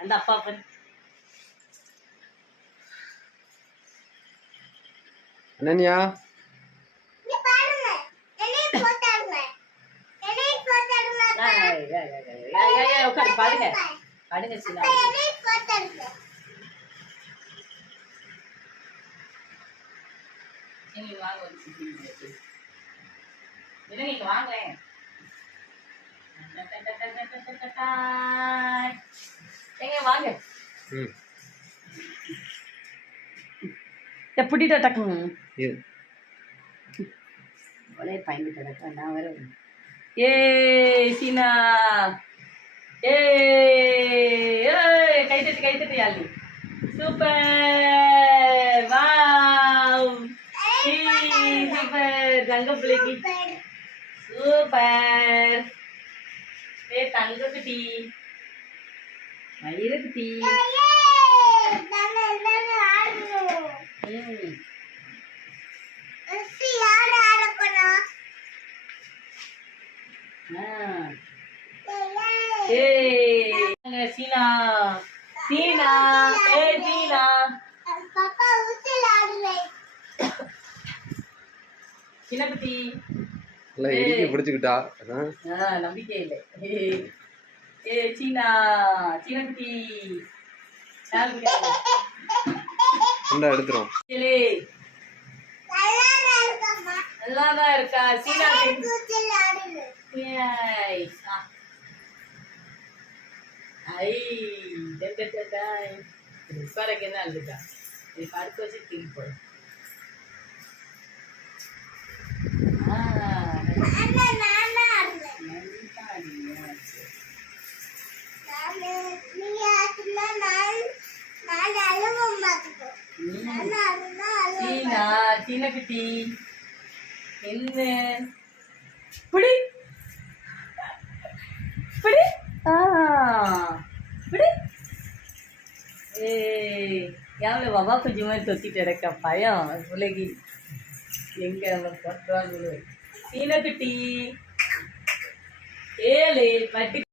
அந்த அப்பா பண்ணு அனன்யா? உட்காரு பாடுங்க பாடுங்க சின்ன நீங்க வாங்க ஒரு சிட்டி இல்லை நீங்க ஏங்க வாங்க. எப்படிட்டா டக்குங்க ஒரே பயந்துட்டு கிடக்க நான் வேற ஏ சீனா. ஏ கை தட்டு கை தட்டு யாழி சூப்பர். வாவ். சூப்பர். தங்க பிள்ளைக்கு. சூப்பர். ஏ தங்க குட்டி மயிர குட்டி ம் ஆ. ஏய் அங்க சீனா. சீனா. ஏ சீனா சின்ன குட்டி நம்பிக்கை இல்லை. ஏய். ஏ சீனா சீன குட்டி யாரு குட்டி? இந்தா எடுத்துரும். ஏலே, நல்லாதான் இருக்கா? சீனா. ஐ டே, டே, டே, டே. இது உட்காரக்கு என்ன அழுதுக்கா இது படுக்க வச்சு திரும்பி சீனா சீன குட்டி. என்ன? பிடி. பிடி. ஆ. பிடி. ஏய் எவ்வளோ வவா கொஞ்சம் மாதிரி தொத்திட்டு இருக்க? பயம் பிள்ளைக்கு எங்க நம்ம பட்டுவாங்க சீன குட்டி. ஏழு பட்டி